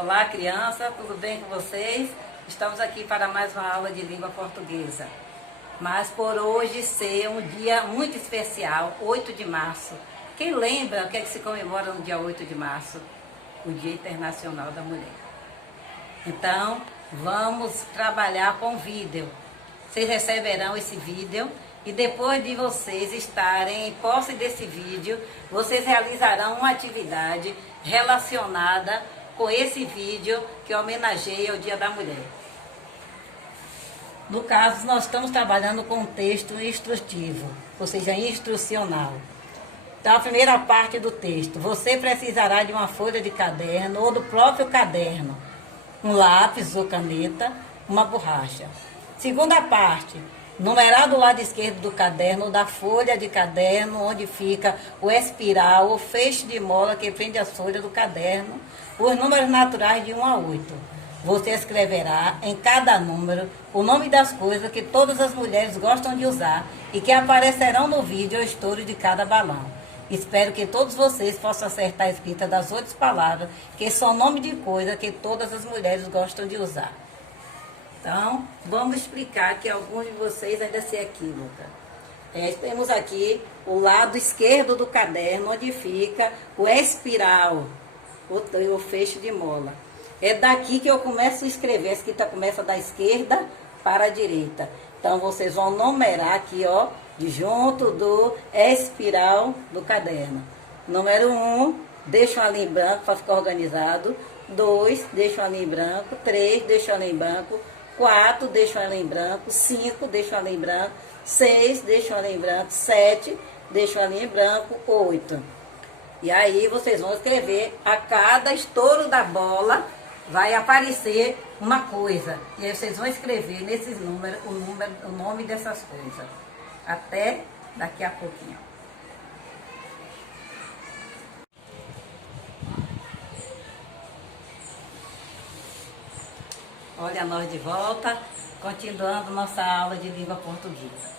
Olá, criança, tudo bem com vocês? Estamos aqui para mais uma aula de língua portuguesa. Mas por hoje ser um dia muito especial, 8 de março. Quem lembra o que é que se comemora no dia 8 de março? O Dia Internacional da Mulher. Então, vamos trabalhar com vídeo. Vocês receberão esse vídeo e depois de vocês estarem em posse desse vídeo, vocês realizarão uma atividade relacionada com esse vídeo que homenageia o Dia da Mulher. No caso, nós estamos trabalhando com um texto instrutivo, ou seja, instrucional. Então, a primeira parte do texto: você precisará de uma folha de caderno ou do próprio caderno, um lápis ou caneta, uma borracha. Segunda parte: numerar do lado esquerdo do caderno ou da folha de caderno, onde fica o espiral ou feixe de mola que prende as folhas do caderno, os números naturais de 1 a 8. Você escreverá em cada número o nome das coisas que todas as mulheres gostam de usar e que aparecerão no vídeo ao estouro de cada balão. Espero que todos vocês possam acertar a escrita das 8 palavras, que são nome de coisa que todas as mulheres gostam de usar. Então, vamos explicar que alguns de vocês ainda se equivocam. Temos aqui o lado esquerdo do caderno, onde fica o espiral, o feixe de mola. É daqui que eu começo a escrever. A escrita começa da esquerda para a direita. Então, vocês vão numerar aqui, ó, junto do espiral do caderno. Número 1, deixa uma linha em branco para ficar organizado. 2, deixa uma linha em branco. 3, deixa uma linha em branco. 4, deixa uma linha em branco. 5, deixa uma linha em branco. 6, deixa uma linha em branco. 7, deixa uma linha em branco. 8. E aí vocês vão escrever, a cada estouro da bola vai aparecer uma coisa. E aí vocês vão escrever nesses números o nome dessas coisas. Até daqui a pouquinho. Olha nós de volta, continuando nossa aula de língua portuguesa.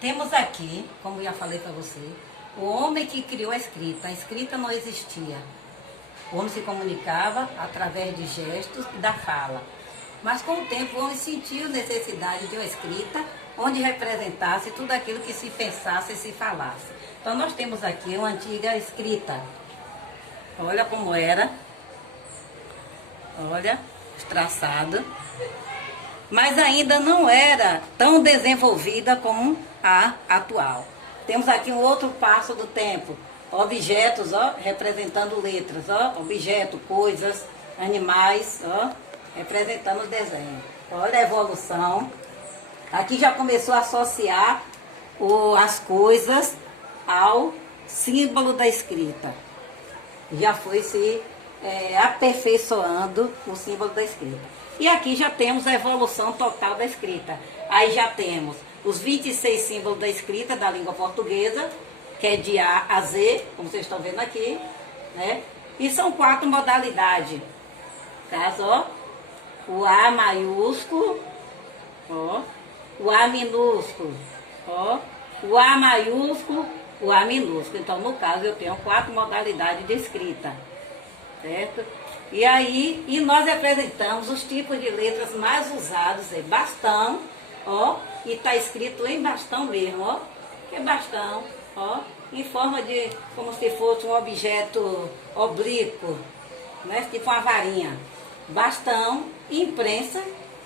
Temos aqui, como já falei para você, o homem que criou a escrita. A escrita não existia. O homem se comunicava através de gestos e da fala. Mas com o tempo o homem sentiu necessidade de uma escrita onde representasse tudo aquilo que se pensasse e se falasse. Então nós temos aqui uma antiga escrita. Olha como era. Olha, traçado. Mas ainda não era tão desenvolvida como a atual. Temos aqui um outro passo do tempo. Objetos, ó, representando letras, ó, objeto, coisas, animais, ó, representando o desenho. Olha a evolução. Aqui já começou a associar as coisas ao símbolo da escrita. Já foi se aperfeiçoando o símbolo da escrita. E aqui já temos a evolução total da escrita. Aí já temos os 26 símbolos da escrita da língua portuguesa, que é de A a Z, como vocês estão vendo aqui, né? E são 4 modalidades. Caso, ó, o A maiúsculo, ó, o A minúsculo, ó, o A maiúsculo, o A minúsculo. Então, no caso, eu tenho 4 modalidades de escrita, certo? E aí, nós apresentamos os tipos de letras mais usados, é bastão, ó, e está escrito em bastão mesmo, ó, que é bastão, ó, em forma de, como se fosse um objeto oblíquo, né, tipo uma varinha. Bastão, imprensa,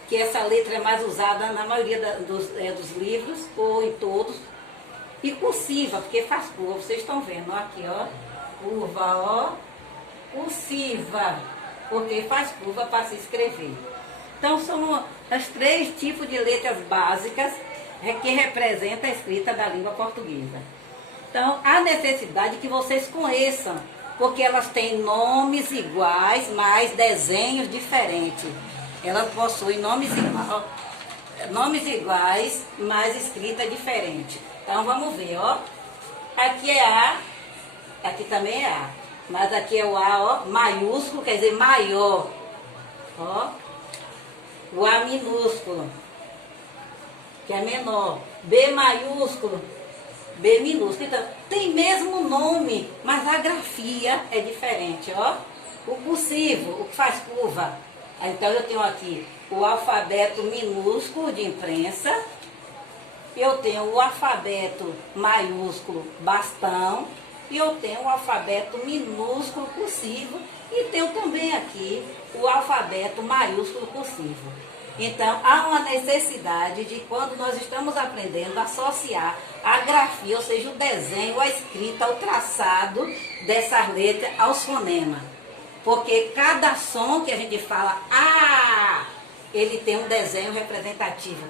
que essa letra é mais usada na maioria dos livros, ou em todos, e cursiva, porque faz curva, vocês estão vendo, ó, aqui, ó, curva, ó, cursiva, porque faz curva para se escrever. Então, são os 3 tipos de letras básicas que representam a escrita da língua portuguesa. Então, há necessidade que vocês conheçam, porque elas têm nomes iguais, mas desenhos diferentes. Elas possuem nomes iguais, mas escrita diferente. Então, vamos ver, ó. Aqui é A, aqui também é A, mas aqui é o A, ó, maiúsculo, quer dizer maior, ó. O A minúsculo, que é menor. B maiúsculo, B minúsculo. Então, tem mesmo nome, mas a grafia é diferente, ó. O cursivo, o que faz curva. Então eu tenho aqui o alfabeto minúsculo de imprensa, eu tenho o alfabeto maiúsculo bastão, e eu tenho o alfabeto minúsculo cursivo, e tenho também aqui o alfabeto maiúsculo cursivo. Então, há uma necessidade de, quando nós estamos aprendendo, associar a grafia, ou seja, o desenho, a escrita, o traçado dessas letras aos fonemas. Porque cada som que a gente fala, ele tem um desenho representativo.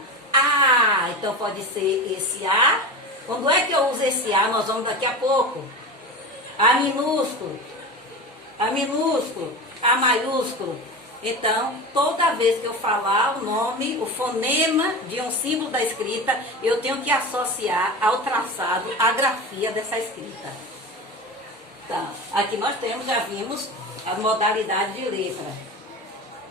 Então pode ser esse A. Quando é que eu uso esse A? Nós vamos daqui a pouco. A minúsculo, A maiúsculo. Então, toda vez que eu falar o nome, o fonema de um símbolo da escrita, eu tenho que associar ao traçado a grafia dessa escrita. Então, aqui nós temos, já vimos, as modalidades de letra.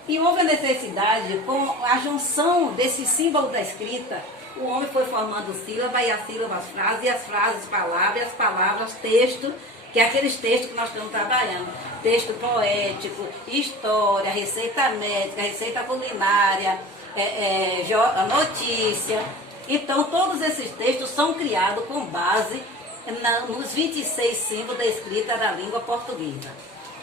E houve a necessidade, com a junção desse símbolo da escrita, o homem foi formando sílaba, e as sílabas frase, e as frases palavra, e as palavras texto, que é aqueles textos que nós estamos trabalhando. Texto poético, história, receita médica, receita culinária, notícia. Então, todos esses textos são criados com base nos 26 símbolos da escrita da língua portuguesa.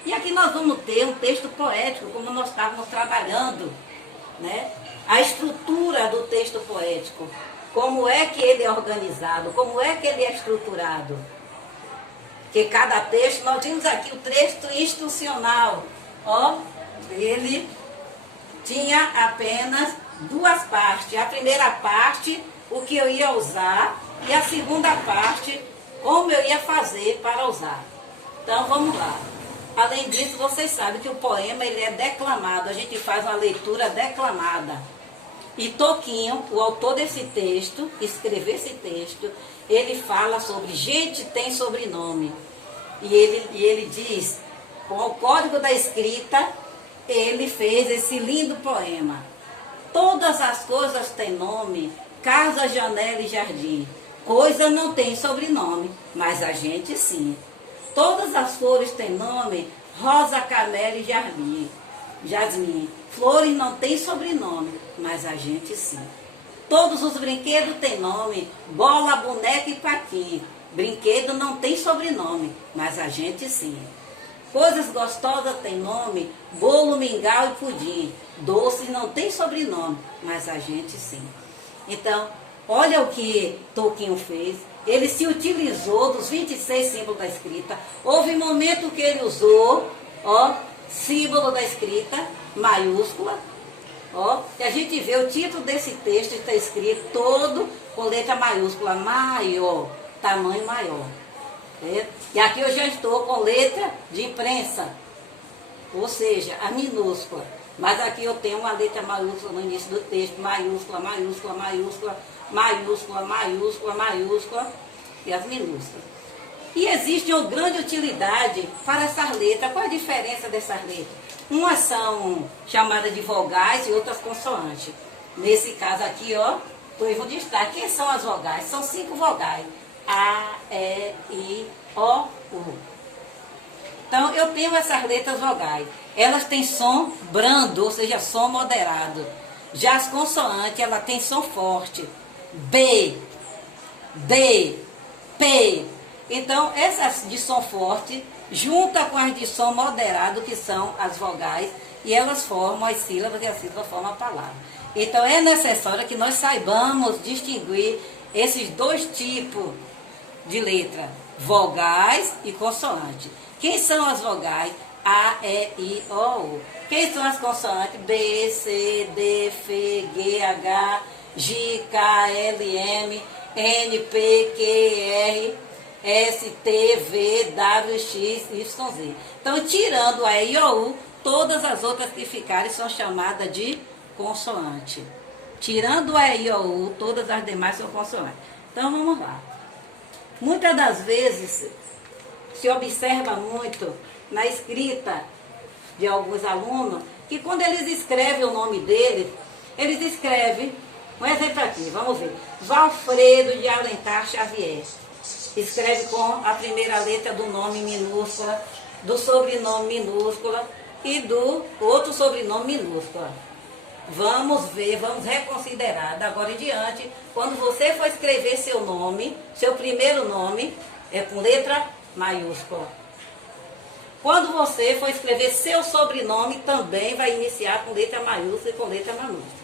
E aqui nós vamos ter um texto poético, como nós estávamos trabalhando, né? A estrutura do texto poético, como é que ele é organizado, como é que ele é estruturado. Que cada texto, nós temos aqui o texto instrucional, ele tinha apenas duas partes. A primeira parte, o que eu ia usar, e a segunda parte, como eu ia fazer para usar. Então, vamos lá. Além disso, vocês sabem que o poema ele é declamado, a gente faz uma leitura declamada. E Toquinho, o autor desse texto, escreveu esse texto, ele fala sobre gente tem sobrenome. E ele diz, com o código da escrita, ele fez esse lindo poema. Todas as coisas têm nome, casa, janela e jardim. Coisa não tem sobrenome, mas a gente sim. Todas as flores têm nome, rosa, camélia e jasmim. Flores não têm sobrenome, mas a gente sim. Todos os brinquedos têm nome, bola, boneca e patim. Brinquedo não tem sobrenome, mas a gente sim. Coisas gostosas têm nome, bolo, mingau e pudim. Doce não tem sobrenome, mas a gente sim. Então, olha o que Toquinho fez. Ele se utilizou dos 26 símbolos da escrita. Houve momento que ele usou, símbolo da escrita, maiúscula. Que a gente vê o título desse texto, está escrito todo com letra maiúscula, maior, tamanho maior. E aqui eu já estou com letra de imprensa, ou seja, a minúscula. Mas aqui eu tenho uma letra maiúscula no início do texto, maiúscula, maiúscula, maiúscula, maiúscula, maiúscula, maiúscula e as minúsculas. E existe uma grande utilidade para essas letras. Qual a diferença dessas letras? Umas são chamadas de vogais e outras consoantes. Nesse caso aqui, eu vou destacar. Quem são as vogais? São 5 vogais. A, E, I, O, U. Então, eu tenho essas letras vogais. Elas têm som brando, ou seja, som moderado. Já as consoantes, ela tem som forte. B, D, P. Então, essas de som forte, junta com as de som moderado, que são as vogais, e elas formam as sílabas, e a sílaba forma a palavra. Então, é necessário que nós saibamos distinguir esses dois tipos de letra, vogais e consoantes. Quem são as vogais? A, E, I, O, U. Quem são as consoantes? B, C, D, F, G, H, J, K, L, M, N, P, Q, R, S, T, V, W, X, Y, Z. Então, tirando a E, I, O, U, todas as outras que ficarem são chamadas de consoante. Tirando a E, I, O, U, todas as demais são consoantes. Então, vamos lá. Muitas das vezes, se observa muito na escrita de alguns alunos, que quando eles escrevem o nome deles, eles escrevem, um exemplo aqui, vamos ver, Valfredo de Alencar Xavier. Escreve com a primeira letra do nome minúscula, do sobrenome minúscula e do outro sobrenome minúscula. Vamos ver, vamos reconsiderar da agora em diante. Quando você for escrever seu nome, seu primeiro nome é com letra maiúscula. Quando você for escrever seu sobrenome, também vai iniciar com letra maiúscula e com letra minúscula.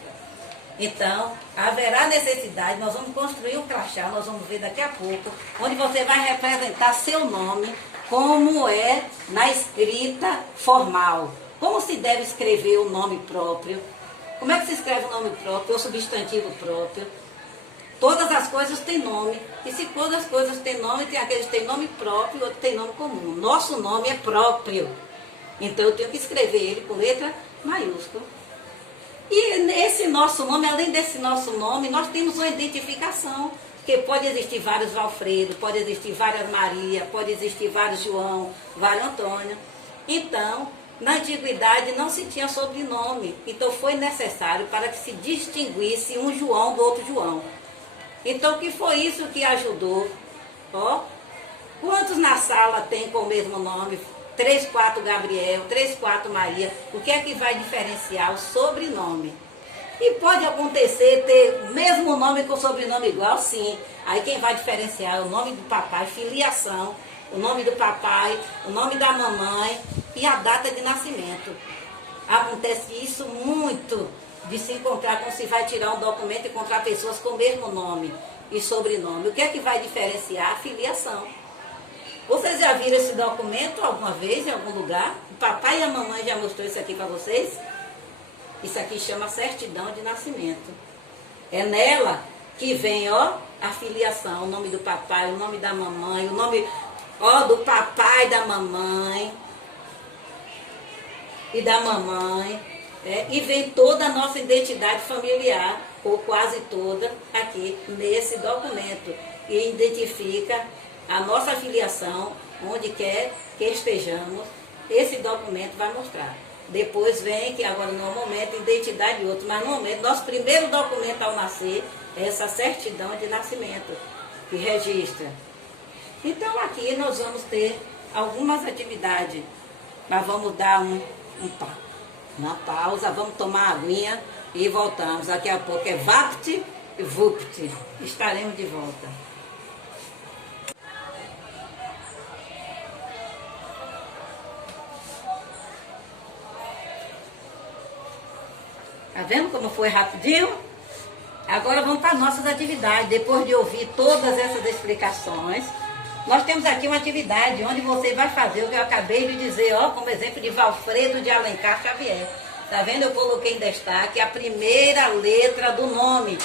Então, haverá necessidade, nós vamos construir um crachá, nós vamos ver daqui a pouco, onde você vai representar seu nome, como é na escrita formal. Como se deve escrever o nome próprio, como é que se escreve o nome próprio, o substantivo próprio. Todas as coisas têm nome, e se todas as coisas têm nome, tem aqueles que têm nome próprio e outros têm nome comum. Nosso nome é próprio, então eu tenho que escrever ele com letra maiúscula. E esse nosso nome, além desse nosso nome, nós temos uma identificação, porque pode existir vários Valfredo, pode existir várias Maria, pode existir vários João, vários Antônio. Então, na antiguidade não se tinha sobrenome, então foi necessário para que se distinguisse um João do outro João. Então, o que foi isso que ajudou? Ó, quantos na sala tem com o mesmo nome? 3, 4 Gabriel, 3, 4 Maria. O que é que vai diferenciar? O sobrenome. E pode acontecer ter o mesmo nome com sobrenome igual, sim. Aí quem vai diferenciar é o nome do papai, filiação, o nome do papai, o nome da mamãe e a data de nascimento. Acontece isso muito de se encontrar quando se vai tirar um documento e encontrar pessoas com o mesmo nome e sobrenome. O que é que vai diferenciar? A filiação. Vocês já viram esse documento alguma vez, em algum lugar? O papai e a mamãe já mostrou isso aqui para vocês? Isso aqui chama certidão de nascimento. É nela que vem, ó, a filiação, o nome do papai, o nome da mamãe, o nome, ó, do papai, da mamãe e da mamãe. E vem toda a nossa identidade familiar, ou quase toda, aqui nesse documento. E identifica a nossa filiação, onde quer que estejamos, esse documento vai mostrar. Depois vem, que agora não é o momento, identidade de outro, mas no momento, nosso primeiro documento ao nascer é essa certidão de nascimento, que registra. Então aqui nós vamos ter algumas atividades, mas vamos dar uma pausa, vamos tomar aguinha e voltamos. Daqui a pouco é Vapt e Vupt. Estaremos de volta. Tá vendo como foi rapidinho? Agora vamos para as nossas atividades. Depois de ouvir todas essas explicações, nós temos aqui uma atividade onde você vai fazer o que eu acabei de dizer, ó, como exemplo de Valfredo de Alencar Xavier. Tá vendo? Eu coloquei em destaque a primeira letra do nome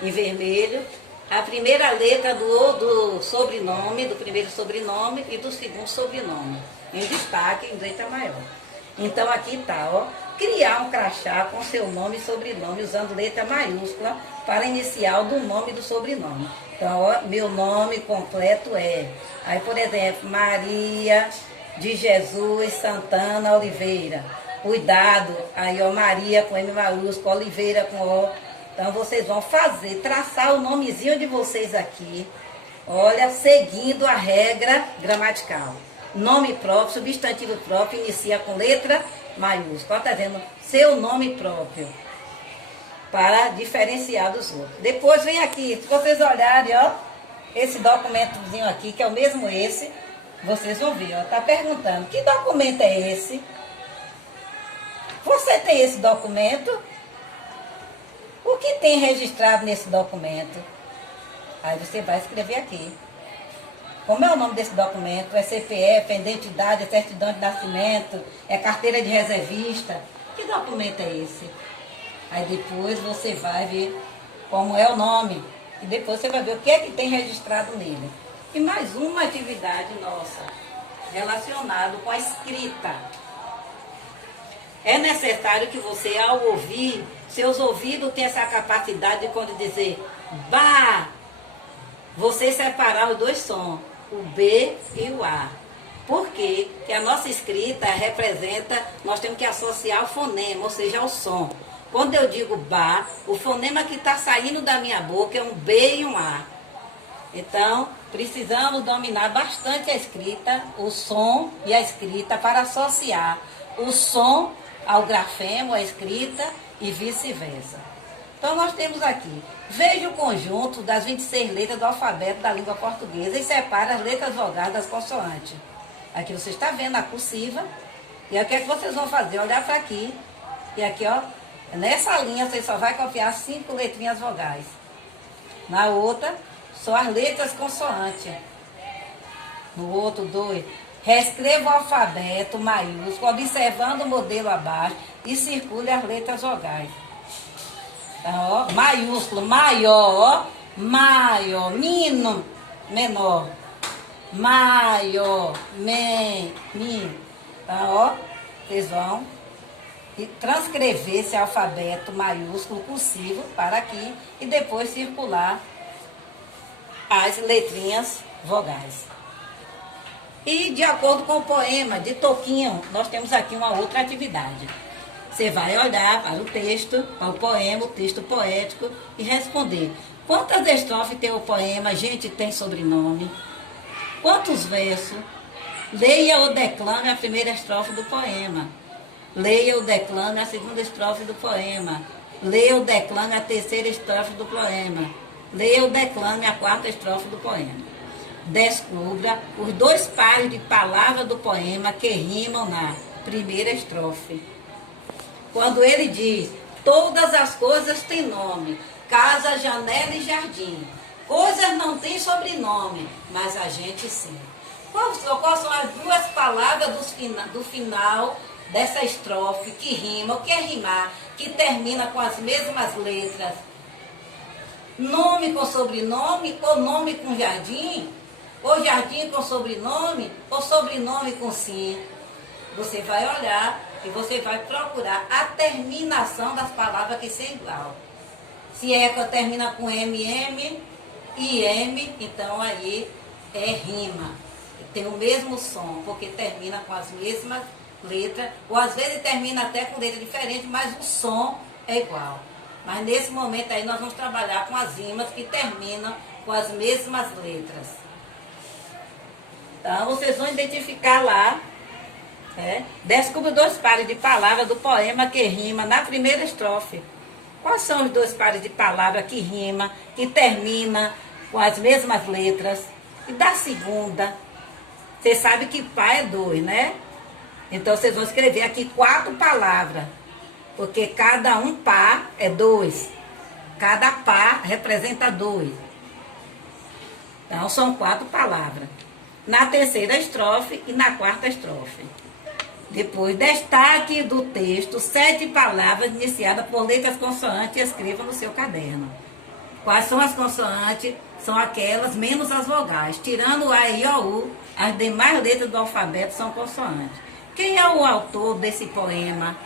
em vermelho, a primeira letra do sobrenome, do primeiro sobrenome e do segundo sobrenome, em destaque em letra maior. Então aqui tá, ó, criar um crachá com seu nome e sobrenome usando letra maiúscula para inicial do nome e do sobrenome. Então, ó, meu nome completo é, aí por exemplo, Maria de Jesus Santana Oliveira. Cuidado, aí ó, Maria com M maiúsculo, Oliveira com O. Então vocês vão fazer, traçar o nomezinho de vocês aqui, olha, seguindo a regra gramatical. Nome próprio, substantivo próprio, inicia com letra maiúscula. Está vendo? Seu nome próprio, para diferenciar dos outros. Depois vem aqui, se vocês olharem, ó, esse documentozinho aqui, que é o mesmo esse, vocês vão ver, ó, tá perguntando, que documento é esse? Você tem esse documento? O que tem registrado nesse documento? Aí você vai escrever aqui. Como é o nome desse documento? É CPF, é identidade, é certidão de nascimento, é carteira de reservista. Que documento é esse? Aí depois você vai ver como é o nome. E depois você vai ver o que é que tem registrado nele. E mais uma atividade nossa, relacionada com a escrita. É necessário que você, ao ouvir, seus ouvidos tenham essa capacidade de quando dizer Bá, você separar os dois sons, o B e o A. Por quê? Porque a nossa escrita representa, nós temos que associar o fonema, ou seja, o som. Quando eu digo Bá, o fonema que está saindo da minha boca é um B e um A. Então, Precisamos dominar bastante a escrita, o som e a escrita para associar o som ao grafema, à escrita e vice-versa. Então nós temos aqui, veja o conjunto das 26 letras do alfabeto da língua portuguesa e separa as letras vogais das consoantes. Aqui você está vendo a cursiva, e aí o que é que vocês vão fazer? Olhar para aqui, e aqui ó, nessa linha você só vai copiar 5 letrinhas vogais. Na outra, só as letras consoantes. No outro, 2. Reescreva o alfabeto maiúsculo, observando o modelo abaixo e circule as letras vogais. Então, ó, maiúsculo, maior, maior, menor, maior, min. Então, ó, vocês vão transcrever esse alfabeto maiúsculo cursivo para aqui e depois circular as letrinhas vogais. E de acordo com o poema de Toquinho, nós temos aqui uma outra atividade. Você vai olhar para o texto, para o poema, o texto poético e responder. Quantas estrofes tem o poema? Gente, tem sobrenome. Quantos versos? Leia ou declame a primeira estrofe do poema. Leia ou declame a segunda estrofe do poema. Leia ou declame a terceira estrofe do poema. Leia ou declame a quarta estrofe do poema. Descubra os 2 pares de palavras do poema que rimam na primeira estrofe. Quando ele diz, todas as coisas têm nome, casa, janela e jardim. Coisas não têm sobrenome, mas a gente sim. Quais são as 2 palavras do final dessa estrofe que rima? O que é rimar? Que termina com as mesmas letras. Nome com sobrenome, ou nome com jardim, ou jardim com sobrenome, ou sobrenome com sim. Você vai olhar e você vai procurar a terminação das palavras que são igual. Se termina com MM e M, então aí é rima. Tem o mesmo som, porque termina com as mesmas letras, ou às vezes termina até com letra diferente, mas o som é igual. Mas nesse momento aí nós vamos trabalhar com as rimas que terminam com as mesmas letras. Então vocês vão identificar lá, descubra 2 pares de palavras do poema que rima na primeira estrofe. Quais são os 2 pares de palavras que rima, que termina com as mesmas letras? E da segunda, você sabe que pá é 2, né? Então vocês vão escrever aqui 4 palavras, porque cada um pá é 2. Cada pá representa 2. Então são 4 palavras. Na terceira estrofe e na quarta estrofe. Depois, destaque do texto 7 palavras iniciadas por letras consoantes e escreva no seu caderno. Quais são as consoantes? São aquelas menos as vogais. Tirando o A, I, O, U, as demais letras do alfabeto são consoantes. Quem é o autor desse poema?